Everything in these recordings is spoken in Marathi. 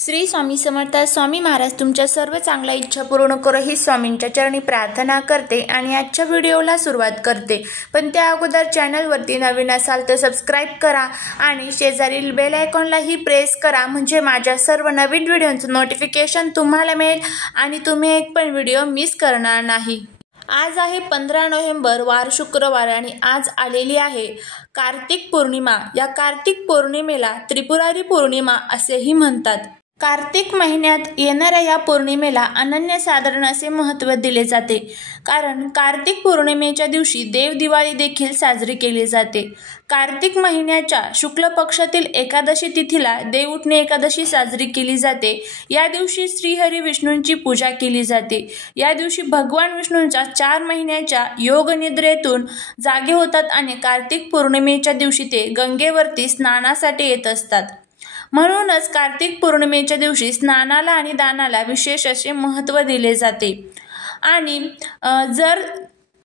श्री स्वामी समर्थ. स्वामी महाराज तुमच्या सर्व चांगल्या इच्छा पूर्ण करो ही स्वामींच्या चरणी प्रार्थना करते आणि आजच्या व्हिडिओला सुरुवात करते. पण त्या अगोदर चॅनलवरती नवीन असाल तर सबस्क्राइब करा आणि शेजारील बेल आयकॉनलाही प्रेस करा, म्हणजे माझ्या सर्व नवीन व्हिडिओचं नोटिफिकेशन तुम्हाला मिळेल आणि तुम्ही एक पण व्हिडिओ मिस करणार नाही. आज आहे 15 नोव्हेंबर, वार शुक्रवार आणि आज आलेली आहे कार्तिक पौर्णिमा. या कार्तिक पौर्णिमेला त्रिपुरारी पौर्णिमा असेही म्हणतात. कार्तिक महिन्यात येणाऱ्या या पौर्णिमेला अनन्यसाधारण असे महत्त्व दिले जाते, कारण कार्तिक पौर्णिमेच्या दिवशी देव दिवाळी देखील साजरी केली जाते. कार्तिक महिन्याच्या शुक्ल पक्षातील एकादशी तिथीला देव उठणे एकादशी साजरी केली जाते. या दिवशी श्रीहरी विष्णूंची पूजा केली जाते. या दिवशी भगवान विष्णूंच्या 4 महिन्याच्या योग निद्रेतून जागे होतात आणि कार्तिक पौर्णिमेच्या दिवशी ते गंगेवरती स्नानासाठी येत असतात. म्हणूनच कार्तिक पौर्णिमेच्या दिवशी स्नानाला आणि दानाला विशेष असे महत्त्व दिले जाते. आणि जर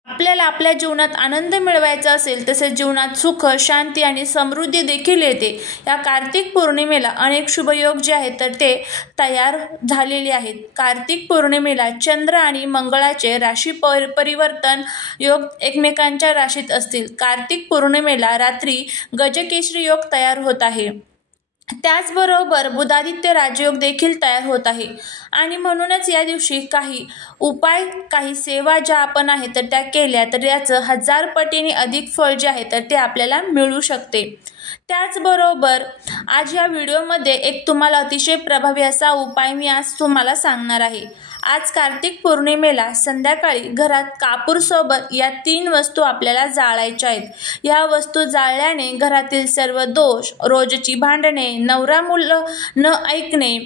आपल्याला आपल्या जीवनात आनंद मिळवायचा असेल, तसेच जीवनात सुख, शांती आणि समृद्धी देखील येते. या कार्तिक पौर्णिमेला अनेक शुभयोग जे आहेत तर ते तयार झालेले आहेत. कार्तिक पौर्णिमेला चंद्र आणि मंगळाचे राशी परिवर्तन योग एकमेकांच्या राशीत असतील. कार्तिक पौर्णिमेला रात्री गजकेसरी योग तयार होत आहे. त्याचबरोबर बुधादित्य राजयोग देखील तयार होत आहे. आणि म्हणूनच या दिवशी काही उपाय, काही सेवा ज्या आपण आहेत तर त्या केल्या तर याचं 1000 पटीने अधिक फळ जे आहे तर ते आपल्याला मिळू शकते. त्याचबरोबर आज या व्हिडिओमध्ये एक तुम्हाला अतिशय प्रभावी असा उपाय मी आज तुम्हाला सांगणार आहे. आज कार्तिक पौर्णिमेला संध्याकाळी घरात कापूरसोबत या 3 वस्तू आपल्याला जाळायच्या आहेत. या वस्तू जाळल्याने घरातील सर्व दोष, रोजची भांडणे, नवरा मुलं न ऐकणे,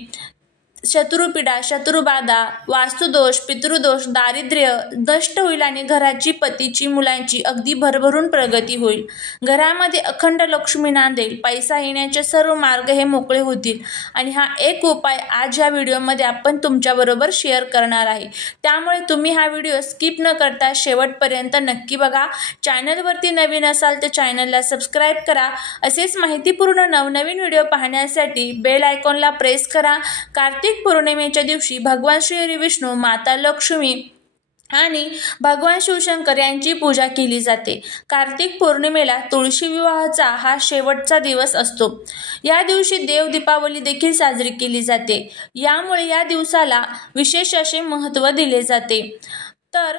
शत्रुपीडा, शत्रुबाधा, वास्तुदोष, पितृदोष, दारिद्र्य नष्ट होईल आणि घराची, पतीची, मुलांची अगदी भरभरून प्रगती होईल. घरामध्ये अखंड लक्ष्मी नांदेल. पैसा येण्याचे सर्व मार्ग हे मोकळे होतील. आणि हा एक उपाय आज या व्हिडिओमध्ये आपण तुमच्याबरोबर शेअर करणार आहे. त्यामुळे तुम्ही हा व्हिडिओ स्किप न करता शेवटपर्यंत नक्की बघा. चॅनलवरती नवीन असाल तर चॅनलला सबस्क्राईब करा. असेच माहितीपूर्ण नवनवीन व्हिडिओ पाहण्यासाठी बेल आयकॉनला प्रेस करा. कार्तिक पौर्णिमेच्या दिवशी भगवान श्री विष्णू, माता लक्ष्मी आणि भगवान शिवशंकर यांची पूजा केली जाते. कार्तिक पौर्णिमेला तुळशी विवाहाचा हा शेवटचा दिवस असतो. या दिवशी देव दीपावली देखील साजरी केली जाते. यामुळे या दिवसाला विशेष असे महत्त्व दिले जाते. तर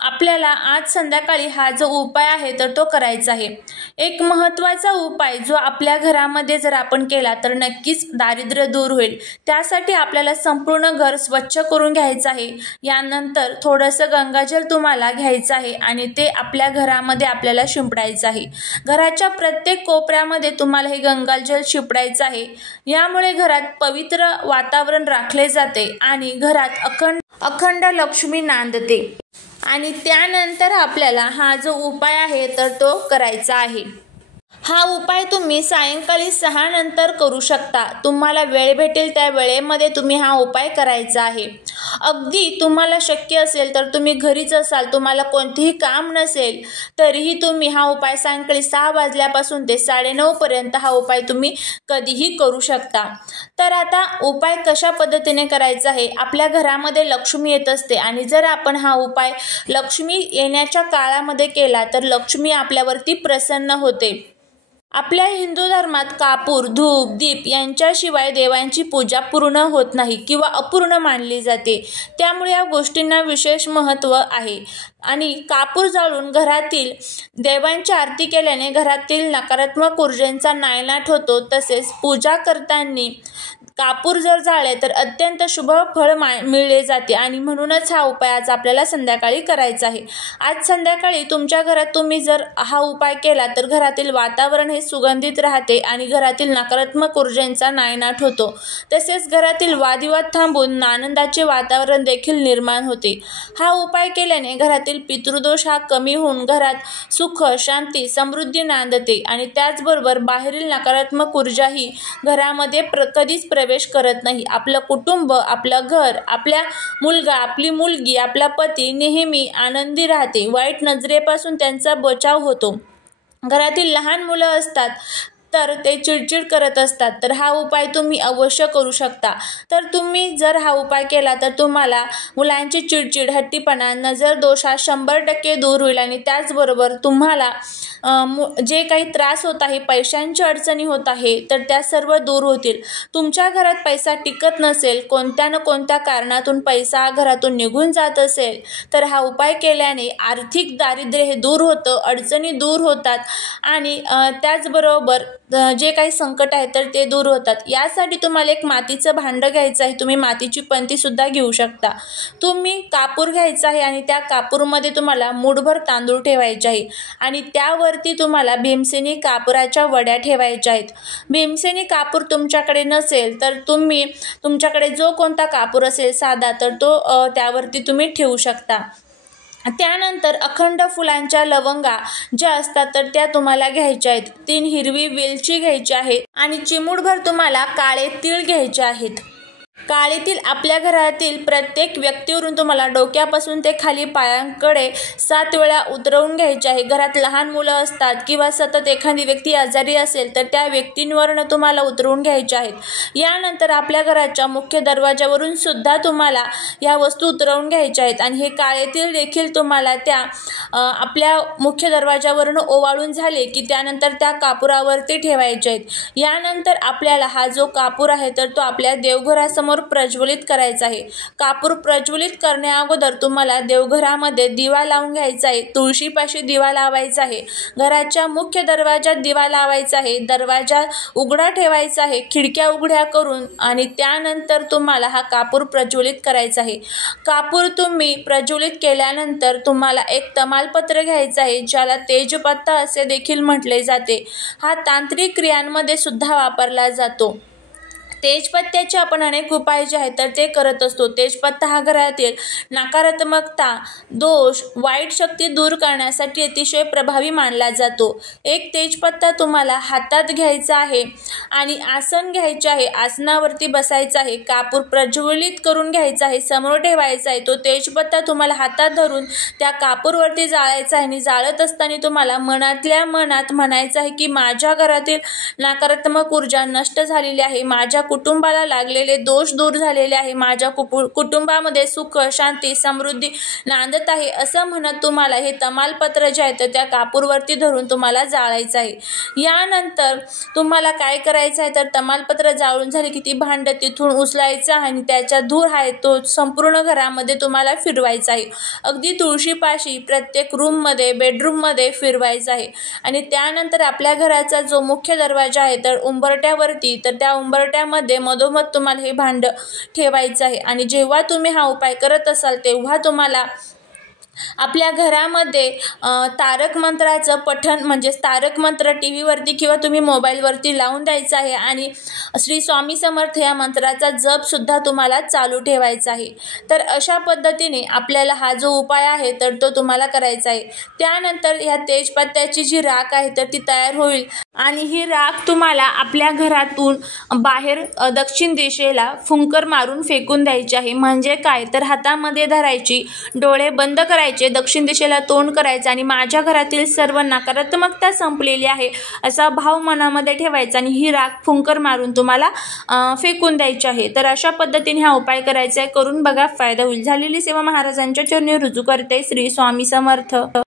आपल्याला आज संध्याकाळी हा जो उपाय आहे तर तो करायचा आहे. एक महत्त्वाचा उपाय जो आपल्या घरामध्ये जर आपण केला तर नक्कीच दारिद्र्य दूर होईल. त्यासाठी आपल्याला संपूर्ण घर स्वच्छ करून घ्यायचं आहे. यानंतर थोडंसं गंगाजल तुम्हाला घ्यायचं आहे आणि ते आपल्या घरामध्ये आपल्याला शिंपडायचं आहे. घराच्या प्रत्येक कोपऱ्यामध्ये तुम्हाला हे गंगाजल शिंपडायचं आहे. यामुळे घरात पवित्र वातावरण राखले जाते आणि घरात अखंड लक्ष्मी नांदते. आणि त्यानंतर आपल्याला हा जो उपाय आहे तर तो करायचा आहे. हा उपाय तुम्ही सायंकाळी 6 नंतर करू शकता. तुम्हाला वेळ भेटेल त्या वेळेमध्ये तुम्ही हा उपाय करायचा आहे. अगदी तुम्हाला शक्य असेल तर तुम्ही घरीच असाल, तुम्हाला कोणतेही काम नसेल तरीही तुम्ही हा उपाय सायंकाळी 6 वाजल्यापासून ते 9:30 पर्यंत हा उपाय तुम्ही कधीही करू शकता. तर आता उपाय कशा पद्धतीने करायचा आहे. आपल्या घरामध्ये लक्ष्मी येत असते आणि जर आपण हा उपाय लक्ष्मी येण्याच्या काळामध्ये केला तर लक्ष्मी आपल्यावरती प्रसन्न होते. आपल्या हिंदू धर्मात कापूर, धूप, दीप यांच्याशिवाय देवांची पूजा पूर्ण होत नाही किंवा अपूर्ण मानली जाते. त्यामुळे या गोष्टींना विशेष महत्त्व आहे. आणि कापूर जाळून घरातील देवांची आरती केल्याने घरातील नकारात्मक ऊर्जेचा नायनाट होतो. तसेच पूजा करताना कापूर जर जाळले तर अत्यंत शुभ फळ मिळले जाते. आणि म्हणूनच हा उपाय आज आपल्याला संध्याकाळी करायचा आहे. आज संध्याकाळी तुमच्या घरात तुम्ही जर हा उपाय केला तर घरातील वातावरण हे सुगंधित राहते आणि घरातील नकारात्मक ऊर्जेचा नायनाट होतो. तसेच घरातील वादविवाद थांबून आनंदाचे वातावरण देखील निर्माण होते. हा उपाय केल्याने घरातील पितृदोष हा कमी होऊन घरात सुख, शांती, समृद्धी नांदते. आणि त्याचबरोबर बाहेरील नकारात्मक ऊर्जाही घरामध्ये कधीच प्रवेश करत नाही. आपलं कुटुंब, आपलं घर, आपला मुलगा, आपली मुलगी, आपला पती नेहमी आनंदी राहते. वाईट नजरेपासून त्यांचा बचाव होतो. घरातील लहान मुलं असतात तर ते चिडचिड करत असतात, तर हा उपाय तुम्ही अवश्य करू शकता. तर तुम्ही जर हा उपाय केला तर तुम्हाला मुलांची चिडचिड, हट्टीपणा, नजर दोष हा 100% दूर होईल आणि त्याचबरोबर तुम्हाला जे काही त्रास होत आहे, पैशांची अडचणी होत आहे, तर त्या सर्व दूर होतील. तुमच्या घरात पैसा टिकत नसेल, कोणत्या ना कोणत्या कारणातून पैसा घरातून निघून जात असेल, तर हा उपाय केल्याने आर्थिक दारिद्र्य हे दूर होतं, अडचणी दूर होतात आणि त्याचबरोबर जे काही संकट आहे तर ते दूर होतात. यासाठी तुम्हाला एक मातीचं भांडं घ्यायचं आहे. तुम्ही मातीची पंतीसुद्धा घेऊ शकता. तुम्ही कापूर घ्यायचा आहे आणि त्या कापूरमध्ये तुम्हाला मूठभर तांदूळ ठेवायचे आहे आणि त्यावरती तुम्हाला भीमसेनी कापुराच्या वड्या ठेवायच्या आहेत. भीमसेनी कापूर तुमच्याकडे नसेल तर तुम्ही तुमच्याकडे जो कोणता कापूर असेल साधा, तर तो त्यावरती तुम्ही ठेवू शकता. त्यानंतर अखंड फुलांच्या लवंगा ज्या असतात तर त्या तुम्हाला घ्यायच्या आहेत. 3 हिरवी वेलची घ्यायची आहे आणि चिमूटभर तुम्हाला काळे तीळ घ्यायचे आहेत. काळे तीळ आपल्या घरातील प्रत्येक व्यक्तीवरून तुम्हाला डोक्यापासून ते खाली पायांकडे 7 वेळा उतरवून घ्यायचे आहे. घरात लहान मुलं असतात किंवा सतत एखादी व्यक्ती आजारी असेल तर त्या व्यक्तींवरनं तुम्हाला उतरवून घ्यायच्या आहेत. यानंतर आपल्या घराच्या मुख्य दरवाजावरून सुद्धा तुम्हाला या वस्तू उतरवून घ्यायच्या आहेत आणि हे काळे तीळ देखील तुम्हाला त्या आपल्या मुख्य दरवाजावरून ओवाळून झाले की त्यानंतर त्या कापुरावरती ठेवायचे आहेत. यानंतर आपल्याला हा जो कापूर आहे तर तो आपल्या देवघरासमोर प्रज्वलित करायचा आहे. कापूर प्रज्वलित करण्याअगोदर तुम्हाला देवघरामध्ये दिवा लावून घ्यायचा आहे. तुळशीपाशी दिवा लावायचा आहे. घराच्या मुख्य दरवाजात दिवा लावायचा आहे. दरवाजा उघडा ठेवायचा आहे, खिडक्या उघड्या करून आणि त्यानंतर तुम्हाला हा कापूर प्रज्वलित करायचा आहे. कापूर तुम्ही प्रज्वलित केल्यानंतर तुम्हाला एक तमालपत्र घ्यायचं आहे, ज्याला तेजपत्ता असे देखील म्हटले जाते. हा तांत्रिक क्रियांमध्ये सुद्धा वापरला जातो. तेजपत्त्याचे आपण अनेक उपाय जे आहेत तर ते करत असतो. तेजपत्ता हा घरातील नकारात्मकता, दोष, वाईट शक्ती दूर करण्यासाठी अतिशय प्रभावी मानला जातो. एक तेजपत्ता तुम्हाला हातात घ्यायचा आहे आणि आसन घ्यायचे आहे. आसनावरती बसायचं आहे. कापूर प्रज्वलित करून घ्यायचा आहे, समोर ठेवायचा आहे. तो तेजपत्ता तुम्हाला हातात धरून त्या कापूरवरती जाळायचा आहे आणि जाळत असताना तुम्हाला मनातल्या मनात म्हणायचं आहे की माझ्या घरातील नकारात्मक ऊर्जा नष्ट झालेली आहे, माझ्या कुटुंबाला लागलेले दोष दूर झालेले आहे, माझ्या कुटुंबामध्ये सुख, शांती, समृद्धी नांदत आहे, असं म्हणत तुम्हाला हे तमालपत्र जे आहे तर त्या कापूरवरती धरून तुम्हाला जाळायचं आहे. यानंतर तुम्हाला काय करायचं आहे तर तमालपत्र जाळून झाले की ती भांडं तिथून उचलायचं आणि त्याचा धूर आहे तो संपूर्ण घरामध्ये तुम्हाला फिरवायचा आहे. अगदी तुळशीपाशी प्रत्येक रूममध्ये, बेडरूममध्ये फिरवायचं आहे आणि त्यानंतर आपल्या घराचा जो मुख्य दरवाजा आहे तर उंबरट्यावरती, तर त्या उंबरट्यामध्ये मधोमध तुम्हाला हे भांडं ठेवायचं आहे आणि जेव्हा तुम्ही हा उपाय करत असाल तेव्हा तुम्हाला आपल्या घरामध्ये तारक मंत्राचं पठण म्हणजे तारक मंत्र टीव्हीवरती किंवा तुम्ही मोबाईलवरती लावून द्यायचं आहे आणि श्री स्वामी समर्थ या मंत्राचा जपसुद्धा तुम्हाला चालू ठेवायचा आहे. तर अशा पद्धतीने आपल्याला हा जो उपाय आहे तर तो तुम्हाला करायचा आहे. त्यानंतर ह्या तेजपत्त्याची जी राख आहे तर ती तयार होईल आणि ही राख तुम्हाला आपल्या घरातून बाहेर दक्षिण दिशेला फुंकर मारून फेकून द्यायची आहे. म्हणजे काय तर हातामध्ये धरायची, डोळे बंद करायचे, दक्षिण दिशेला तोंड करायचं आणि माझ्या घरातील सर्व नकारात्मकता संपलेली आहे असा भाव मनामध्ये ठेवायचा आणि ही राख फुंकर मारून तुम्हाला फेकून द्यायची आहे. तर अशा पद्धतीने हा उपाय करायचा आहे. करून बघा, फायदा होईल. झालेली सेवा महाराजांच्या चरणी रुजू करते. श्री स्वामी समर्थ.